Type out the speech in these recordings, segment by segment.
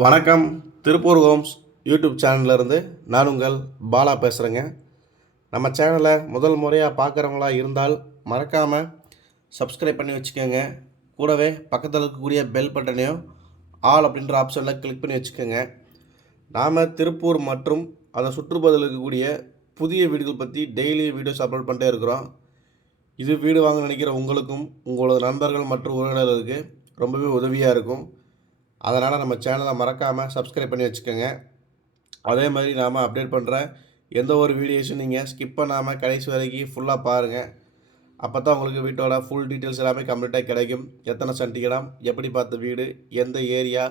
வணக்கம். Tiruppur Holmes YouTube சேனல்லேருந்து நான் உங்கள் பாலா பேசுகிறேங்க. நம்ம சேனலை முதல் முறையாக பார்க்குறவங்களா இருந்தால் மறக்காமல் சப்ஸ்கிரைப் பண்ணி வச்சுக்கோங்க. கூடவே பக்கத்தில் இருக்கக்கூடிய பெல் பட்டனையும் ஆல் அப்படின்ற ஆப்ஷனில் கிளிக் பண்ணி வச்சுக்கோங்க. நாம் திருப்பூர் மற்றும் அதை சுற்றுப்பகுதியில் இருக்கக்கூடிய புதிய வீடுகள் பற்றி டெய்லி வீடியோஸ் அப்லோட் பண்ணிட்டே இருக்கிறோம். இது வீடு வாங்க நினைக்கிற உங்களுக்கும் உங்களோட நண்பர்கள் மற்றும் உறவினர்களுக்கு ரொம்பவே உதவியாக இருக்கும். அதனால் நம்ம சேனலை மறக்காமல் சப்ஸ்கிரைப் பண்ணி வச்சுக்கோங்க. அதே மாதிரி நாம் அப்டேட் பண்ணுற எந்த ஒரு வீடியோஸும் நீங்கள் ஸ்கிப் பண்ணாமல் கடைசி வரைக்கும் ஃபுல்லாக பாருங்கள். அப்போ தான் உங்களுக்கு வீட்டோட ஃபுல் டீட்டெயில்ஸ் எல்லாமே கம்ப்ளீட்டாக கிடைக்கும். எத்தனை சென்ட் இடம், எப்படி பார்த்த வீடு, எந்த ஏரியா,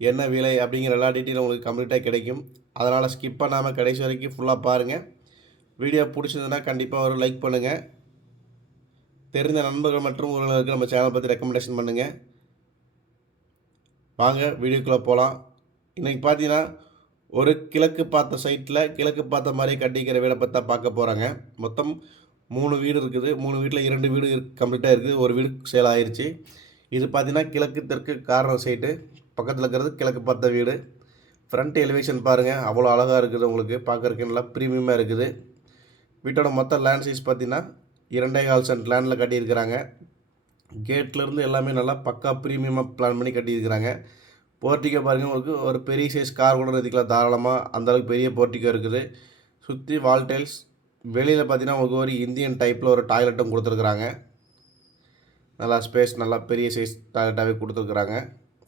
என்ன விலை அப்படிங்கிற எல்லா டீட்டெயிலும் உங்களுக்கு கம்ப்ளீட்டாக கிடைக்கும். அதனால் ஸ்கிப் பண்ணாமல் கடைசி வரைக்கும் ஃபுல்லாக பாருங்கள். வீடியோ பிடிச்சதுன்னா கண்டிப்பாக ஒரு லைக் பண்ணுங்கள். தெரிந்த நண்பர்கள் மற்றும் உறவினர்களுக்கு நம்ம சேனல் பற்றி ரெக்கமெண்டேஷன் பண்ணுங்கள். வாங்க வீடியோக்குள்ளே போகலாம். இன்றைக்கி பார்த்தீங்கன்னா ஒரு கிழக்கு பார்த்த சைட்டில் கிழக்கு பார்த்த மாதிரி கட்டிக்கிற வீடை பற்றி தான் பார்க்க போகிறாங்க. மொத்தம் 3 வீடு இருக்குது. 3 வீட்டில் 2 வீடு கம்ப்ளீட்டாக இருக்குது. ஒரு வீடு சேல் ஆயிடுச்சு. இது பார்த்தீங்கன்னா கிழக்கு தெற்கு கார்னர் சைட்டு. பக்கத்தில் இருக்கிறது கிழக்கு பார்த்த வீடு. ஃப்ரண்ட் எலிவேஷன் பாருங்கள், அவ்வளோ அழகாக இருக்குது. உங்களுக்கு பார்க்குறதுக்கு நல்லா ப்ரீமியமாக இருக்குது. வீட்டோட மொத்த லேண்ட் சைஸ் பார்த்தீங்கன்னா 2.25 சென்ட் லேண்டில் கட்டியிருக்கிறாங்க. கேட்லேருந்து எல்லாமே நல்லா பக்கா ப்ரீமியமாக பிளான் பண்ணி கட்டியிருக்கிறாங்க. போர்ட்டிக்கோ பாருங்கள், உங்களுக்கு ஒரு பெரிய சைஸ் கார் கூட நிறுத்திக்கலாம் தாராளமாக. அந்தளவுக்கு பெரிய போர்ட்டிக்கோ இருக்குது. சுற்றி வால் டைல்ஸ். வெளியில் பார்த்தீங்கன்னா உங்களுக்கு ஒரு இந்தியன் டைப்பில் ஒரு டாய்லெட்டும் கொடுத்துருக்குறாங்க. நல்லா ஸ்பேஸ், நல்லா பெரிய சைஸ் டாய்லெட்டாகவே கொடுத்துருக்குறாங்க.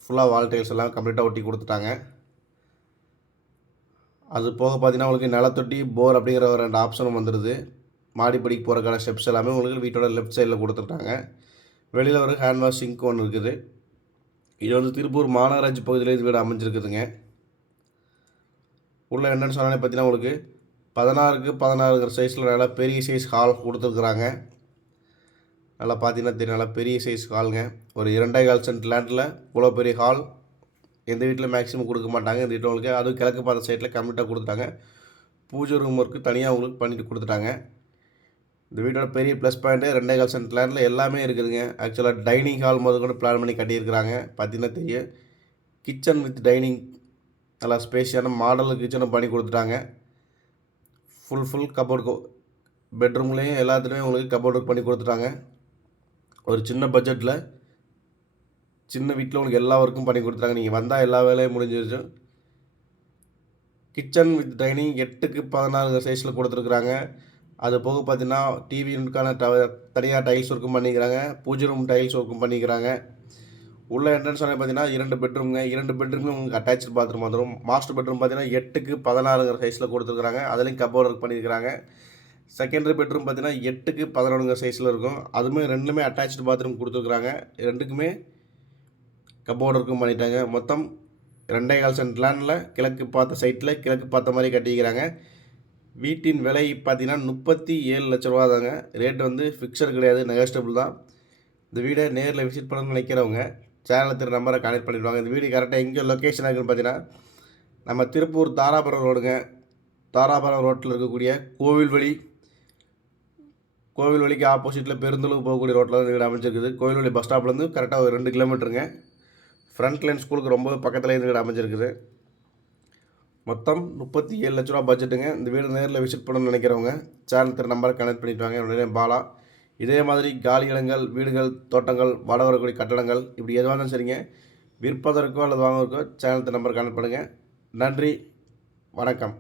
ஃபுல்லாக வால் டைல்ஸ் எல்லாம் கம்ப்ளீட்டாக ஒட்டி கொடுத்துட்டாங்க. அது போக பார்த்தீங்கன்னா உங்களுக்கு நிலத்தொட்டி போர் அப்படிங்கிற ஒரு 2 ஆப்ஷனும் வந்துடுது. மாடிப்படிக்கு போகிறக்கான ஸ்டெப்ஸ் எல்லாமே உங்களுக்கு வீட்டோட லெஃப்ட் சைடில் கொடுத்துட்டாங்க. வெளியில் ஒரு ஹேண்ட் வாஷ் சிங்க் ஒன்று இருக்குது. இது வந்து திருப்பூர் மாநகராட்சி பகுதியில் இது வீடு அமைஞ்சிருக்குதுங்க. உள்ள என்னென்னு சொன்னாலே பார்த்தீங்கன்னா உங்களுக்கு 16க்கு 16 சைஸில் நல்லா பெரிய சைஸ் ஹால் கொடுத்துருக்குறாங்க. நல்லா பார்த்தீங்கன்னா தெரியும், நல்லா பெரிய சைஸ் ஹாலுங்க. ஒரு 2.25 சென்ட் லேண்டில் இவ்வளோ பெரிய ஹால் எந்த வீட்டில் மேக்ஸிமம் கொடுக்க மாட்டாங்க. இந்த வீட்டில் உங்களுக்கு அதுவும் கிழக்கு பார்த்த சைட்டில் கம்ப்ளீட்டாக கொடுத்துட்டாங்க. பூஜை ரூம் ஒர்க்கு தனியாக உங்களுக்கு பண்ணிட்டு கொடுத்துட்டாங்க. இந்த வீட்டோட பெரிய ப்ளஸ் பாயிண்ட்டு 2.25 சென்ட் லேண்டில் எல்லாமே இருக்குதுங்க. ஆக்சுவலாக டைனிங் ஹால் முதல் கூட பிளான் பண்ணி கட்டியிருக்கிறாங்க. பார்த்தீங்கன்னா தெரியும். கிச்சன் வித் டைனிங் நல்லா ஸ்பேஷியான மாடல் கிச்சனும் பண்ணி கொடுத்துட்டாங்க. ஃபுல் கபோர்டு, பெட்ரூம்லேயும் எல்லாத்துலேயுமே உங்களுக்கு கபோர்டு பண்ணி கொடுத்துட்டாங்க. ஒரு சின்ன பட்ஜெட்டில் சின்ன வீட்டில் உங்களுக்கு எல்லா ஒர்க்கும் பண்ணி கொடுத்துட்டாங்க. நீங்கள் வந்தால் எல்லா வேலையும் முடிஞ்சிருச்சு. கிச்சன் வித் டைனிங் 8க்கு 16 சைஸில் கொடுத்துருக்குறாங்க. அது போக பார்த்தீங்கன்னா டிவி யூனிட்கான தனியாக டைல்ஸ் ஒர்க்கும் பண்ணிக்கிறாங்க. பூஜை ரூம் டைல்ஸ் ஒர்க்கும் பண்ணிக்கிறாங்க. உள்ள என்ட்ரன்ஸ் பார்த்தீங்கன்னா 2 பெட்ரூமுங்க. 2 பெட்ரூமே உங்களுக்கு அட்டாச்சு பாத்ரூம் வந்துடும். மாஸ்டர் பெட்ரூம் பார்த்தீங்கன்னா 8க்கு 16 சைஸில் கொடுத்துருக்குறாங்க. அதுலேயும் கபோர்டு ஒர்க் பண்ணியிருக்கிறாங்க. செகண்டரி பெட்ரூம் பார்த்தீங்கன்னா 8க்கு 11 சைஸில் இருக்கும். அதுவுமே ரெண்டுமே அட்டாச்சு பாத்ரூம் கொடுத்துருக்குறாங்க. ரெண்டுக்குமே கபோர்டு ஒர்க்கும் பண்ணிட்டாங்க. மொத்தம் 2.25 சென்ட் லேண்டில் கிழக்கு பார்த்த சைட்டில் கிழக்கு பார்த்த மாதிரி கட்டிக்கிறாங்க. வீட்டின் விலை பார்த்தீங்கன்னா 37 லட்ச ரூபா தாங்க. ரேட் வந்து ஃபிக்ஸட் கிடையாது, நெகோஷியபிள் தான். இந்த வீடை நேரில் விசிட் பண்ணணும்னு நினைக்கிறவங்க சேனல் நம்பரை கான்டெக்ட் பண்ணிடுவாங்க. இந்த வீடு கரெக்டாக எங்கே லொக்கேஷன் இருக்குன்னு பார்த்தீங்கன்னா நம்ம திருப்பூர் தாராபுரம் ரோடுங்க. தாராபுரம் ரோட்டில் இருக்கக்கூடிய கோவில்வழிக்கு ஆப்போசிட்டில் பெருந்தளவு போகக்கூடிய ரோட்டில் தான் வீடு அமைஞ்சிருக்குது. கோவில்வழி பஸ் ஸ்டாப்லேருந்து கரெக்டாக ஒரு 2 கிலோமீட்டருங்க. ஃப்ரண்ட் லைன் ஸ்கூலுக்கு ரொம்ப பக்கத்தில் இந்த வீடு அமைஞ்சிருக்குது. மொத்தம் 37 லட்ச ரூபா பட்ஜெட்டுங்க. இந்த வீடு நேரில் விசிட் பண்ணணும்னு நினைக்கிறவங்க சேனல் நம்பரை கனெக்ட் பண்ணிவிட்டாங்க. என்னுடைய பாலா. இதே மாதிரி காலி இடங்கள், வீடுகள், தோட்டங்கள், வாடகை வரக்கூடிய கட்டடங்கள் இப்படி எதுவாக இருந்தாலும் சரிங்க, விற்பதற்கோ அல்லது வாங்குவதற்கோ சேனல் நம்பர் கனெக்ட் பண்ணுங்கள். நன்றி, வணக்கம்.